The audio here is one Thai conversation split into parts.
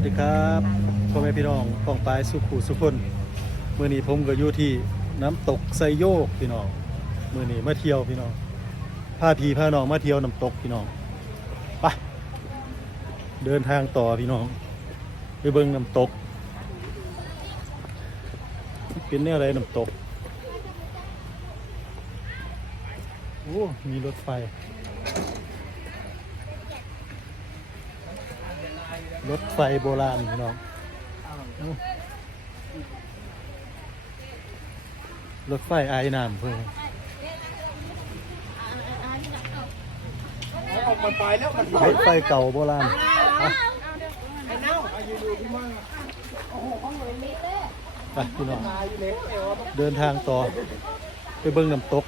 วัสดีครับพ่อแม่พี่น้องกองปลายสุขูสุคนมื่อนี้ผมก็อยู่ที่น้ำตกไซโยกพี่น้องเมื่อนี้มาเที่ยวพี่น้องพาพี่พาน้องมาเที่ยวน้ำตกพี่น้องไปเดินทางต่อพี่น้อง ไปเบิ่งน้ำตก เป็นแนวอะไรน้ำตกโอ้มีรถไฟ รถไฟโบราณพี่น้องรถไฟไอ้น้ำเพื่อนมันไปแล้วมันไปรถไฟเก่าโบราณไปพี่น้องเดินทางต่อ ไปเบิ่งน้ำตก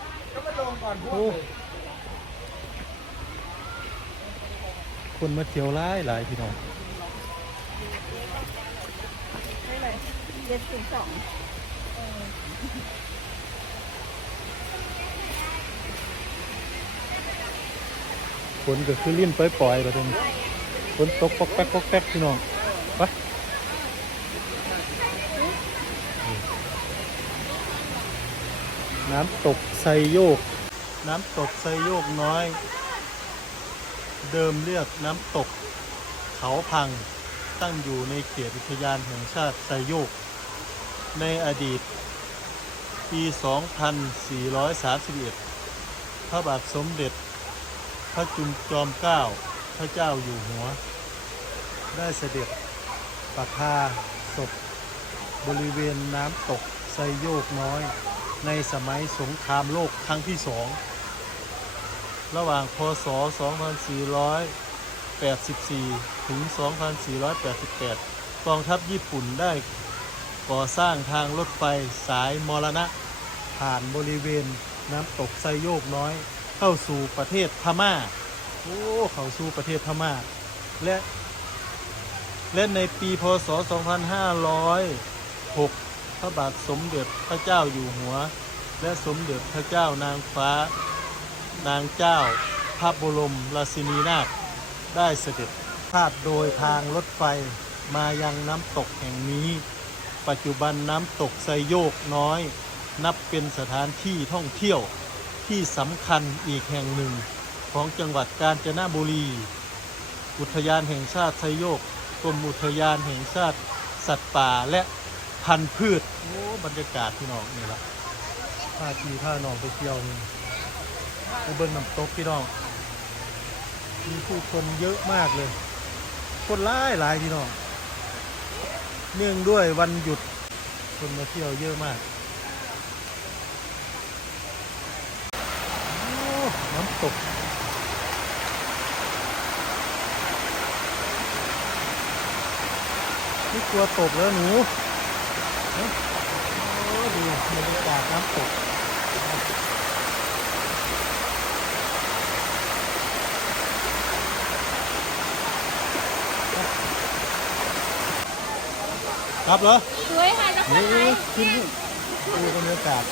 คนมาเที่ยวหลายหลายพี่น้อง จ็ดสิบสองฝนก็คือลิ้นปล่อยๆแบบนี้ฝนตกปอกแป๊กปอกแป๊กพี่น้องไปน้ำตกไซโยก น้ำตกไซโยกน้อย เดิมเรียกน้ำตกเขาพังตั้งอยู่ในเขตอุทยานแห่งชาติไซโยก ในอดีต ปี 2431 พระบาทสมเด็จ พระจุลจอมเกล้า พระเจ้าอยู่หัว ได้เสด็จประพาศพบริเวณน้ำตกไซโยกน้อย ในสมัยสงครามโลกครั้งที่สอง ระหว่างพศ 2484 ถึง 2488 กองทัพญี่ปุ่นได้ ก่อสร้างทางรถไฟสายมรณะ ผ่านบริเวณน้ำตกไซโยกน้อย เข้าสู่ประเทศพม่า โอ้เข้าสู่ประเทศพม่า และและในปีพศ 2506 พระบาทสมเด็จพระเจ้าอยู่หัว และสมเด็จพระเจ้านางฟ้า นางเจ้า พระบรมราชินีนาถได้เสด็จพาดโดยทางรถไฟมายังน้ำตกแห่งนี้ ปัจจุบันน้ำตกไซโยกน้อย นับเป็นสถานที่ท่องเที่ยวที่สำคัญอีกแห่งหนึ่งของจังหวัดกาญจนบุรี อุทยานแห่งชาติไซโยกกรมอุทยานแห่งชาติสัตว์ป่าและพันธุ์พืช โอ้ บรรยากาศพี่น้องนี่ละพาทีพาน้องไปเที่ยวนี่ไปเบิ่งน้ำตกพี่น้อง มีผู้คนเยอะมากเลย คนหลายหลายพี่น้อง เนื่องด้วยวันหยุดคนมาเที่ยวเยอะมาก น้ำตก นี่กลัวตกแล้วหนูโอ้ดูบรรยากาศน้ำตก ครับเหรอสวยค่ะแล้วก็นี่ไทยขึ้นนี่ดูบรรยากาศ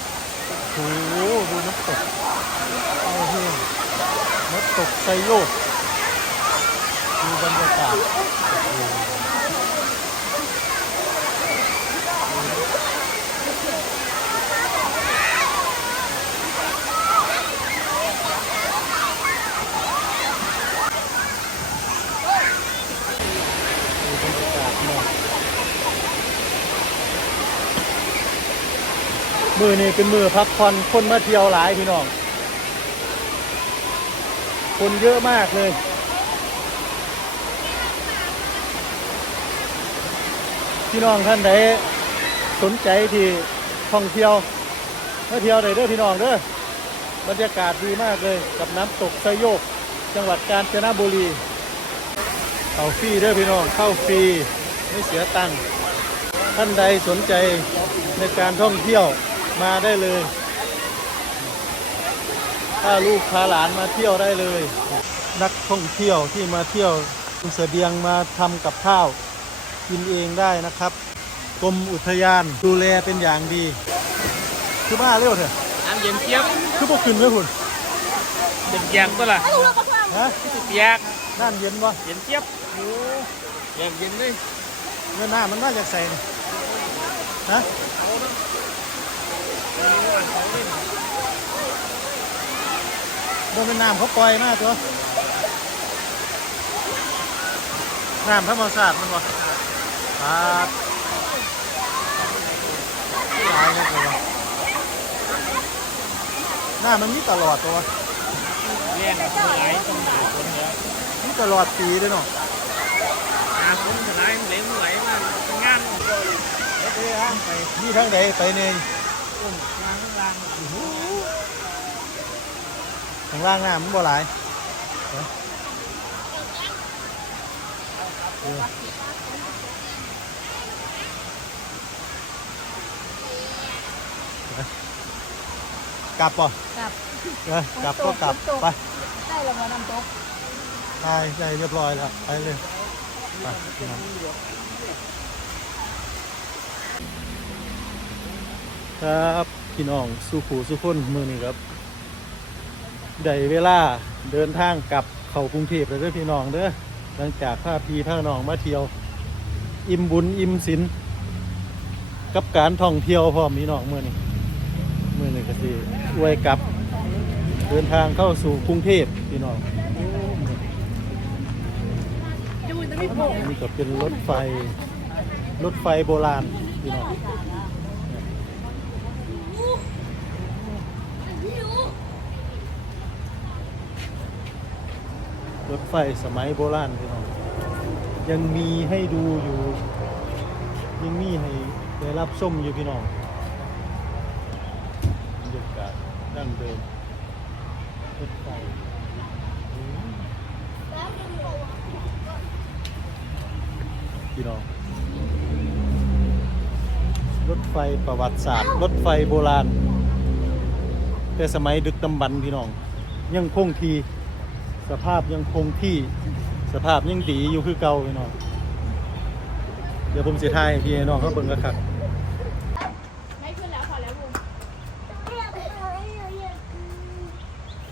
โอ้โหดูน้ำตกโอ้โหน้ำตกไซโยกดูบรรยากาศโอ้โหดูบรรยากาศหน่อย มือนี่เป็นมือพักผ่อนคนมาเที่ยวหลายพี่น้อง คนเยอะมากเลย พี่น้องท่านใดสนใจที่ท่องเที่ยวมาเที่ยวได้เด้อพี่น้องเด้อบรรยากาศดีมากเลยกับน้ำตกไซโยก จังหวัดกาญจนบุรีเข้าฟรีเด้อพี่น้องเข้าฟรีไม่เสียตังค์ท่านใดสนใจในการท่องเที่ยว มาได้เลย ถ้าลูกพาหลานมาเที่ยวได้เลย นักท่องเที่ยวที่มาเที่ยวเสบียงมาทำกับข้าว กินเองได้นะครับกรมอุทยานดูแลเป็นอย่างดี คือมาเร็วเถอะน้ำเย็นเจี๊ยบคือพวกขึ้นไหมคุณเป็นแยงก็ล่ะฮะเปียกน่านเย็นวะเย็นเจี๊ยบโอ้แยงเย็นเลยโเงินหน้ามันมาจากใส่นี่ฮะ โดนเป็นน้ำเขาปล่อยมากตัว น้ำธรรมชาติมันวะครับหลายครัวะน้ำมันมีตลอดตัวแรงสลายตรงหนาคนเยอะมีตลอดปีด้วยเนาะหนาคนสลเหลวไหลมากงานไปนี่ทั้งใดไปเนี่ยอุ้มงางล่างข้างล่างน้ำมันบ่ย เออกลับป่ะกลับเออกลับก็กลับไปได้รางวัลน้ำตกได้ได้เรียบร้อยแล้วไปเลยไปพี่น้อง ครับพี่น้องสุขูสุคนมือนี้ครับได้เวลาเดินทางกลับเข้ากรุงเทพแล้วเด้อพี่น้องเด้อหลังจากพาพี่พาน้องมาเที่ยว อิ่มบุญอิ่มศีลกับการท่องเที่ยวพร้อมพี่น้องมือนี้มือนี้ก็สิอวยกลับ เดินทางเข้าสู่กรุงเทพพี่น้องนี่ก็เป็นรถไฟรถไฟโบราณพี่น้อง รถไฟสมัยโบราณพี่น้องยังมีให้ดูอยู่ ยังมีให้ได้รับชมอยู่พี่น้องบรรยากาศดั้งเดิมรถไฟพี่น้องรถไฟประวัติศาสตร์ รถไฟโบราณ แต่สมัยดึกดำบรรพ์พี่น้อง ยังคงที่ สภาพยังคงที่สภาพยังดีอยู่คือเก่าพี่น้องเดี๋ยวผมจะถ่ายให้พี่น้องเขาเบิ่งกันครับไม่ขึ้นแล้วพอแล้วบุญ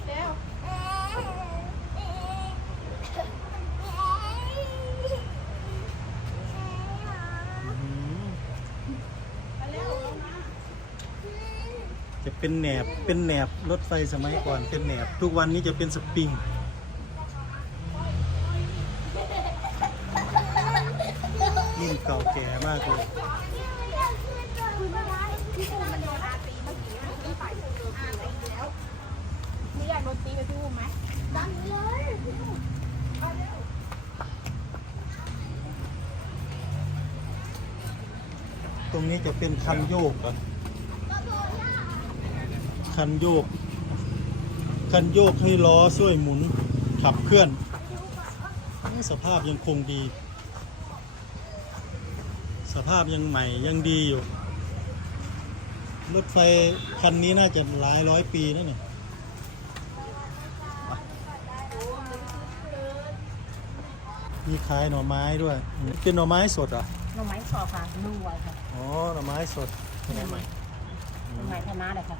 แล้วจะเป็นแหนบเป็นแหนบรถไฟสมัยก่อนเป็นแหนบ ทุกวันนี้จะเป็นสปริงรุ่น เก่าแก่มากเลยพี่บูมมันโดนอาตีเมื่อกี้มันขึ้นไปอาตีแล้วมีอยากโดนตีไปพี่บูมไหมดันเลยพี่บูมเอาเร็วตรงนี้จะเป็นคันโยกอะคันโยก คันโยกให้ล้อช่วยหมุนขับเคลื่อน สภาพยังคงดี สภาพยังใหม่ยังดีอยู่ รถไฟคันนี้น่าจะหลายร้อยปีนะเนี่ยมีขายหน่อไม้ด้วยอืมเป็นหน่อไม้สดเหรอะหน่อไม้สอค่ะนุ่ไว้ค่ะอ๋อหน่อไม้สดหน่อไม้หน่อไม้ธนาเลยค่ะ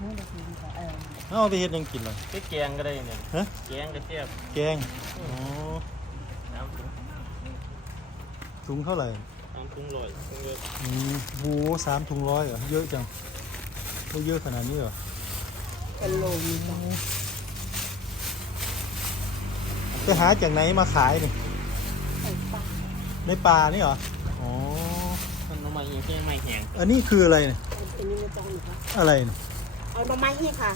นู่นเลยคือเออเอาไปเฮ็ดหยังกินเลยไปแกงก็ได้เนี่ยฮะแกงกระเทียมแกงอ๋อน้ำถุงถุงเท่าไหร่ น้ำถุงลอยถุงเยอะอืมโหสามถุงร้อยเหรอ เยอะจังไม่เยอะขนาดนี้เหรอเป็นโลมีไปหาจากไหนมาขายนี่ไอ้ปลาในป่านี่เหรอ อ๋อ มันน้ำมันยังแค่ไม่แห้งอันนี้คืออะไรเนี่ย อันนี้ไม่ต้องหรือคะอะไรเนี่ยเอาหน่อไม้นี่ค่ะ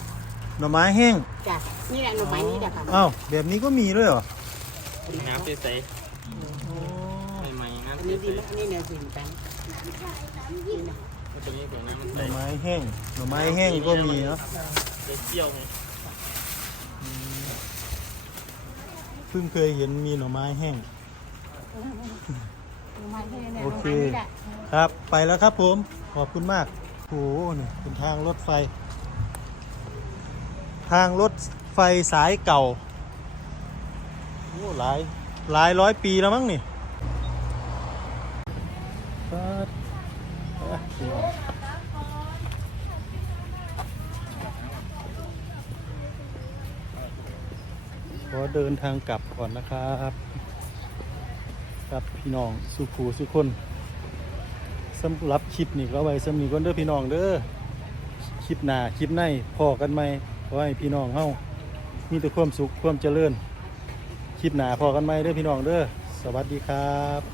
หน่อไม้แห้งจ้ะนี่แหละหน่อไม้นี่แหละค่ะอ้าวแบบนี้ก็มีด้วยเหรอน้ำใสอ๋อๆใหม่ๆ น้ำอันใสนี้ดีมากนี่เนี่ยสินแปงนี่นะๆตัวนี้ของน้ำมันหใสน่อไม้แห้งหน่อไม้แห้งก็มีเนาะจะเจียวไงเพิ่งเคยเห็นมีหน่อไม้แห้งหน่อไม้นี่เนี่ยหโอน่อเคไม้นี่แหละครับ ไปแล้วครับผม ขอบคุณมาก โอ้โหนี่เป็นทางรถไฟ ทางรถไฟสายเก่า โอ้หลาย หลายร้อยปีแล้วมั้งนี่ครับอะเดี๋ยวขอ เดินทางกลับก่อนนะครับครับพี่น้องสุขูสุคนสำหรับคลิปนี้ก็ไว้สำนีก่อนเด้อพี่น้องเด้อคลิปหน้าคลิปในพอกันไหมขอให้พี่น้องเฮามีแต่ความสุขความเจริญคลิปหน้าพอกันไหมเด้อพี่น้องเด้อสวัสดีครับ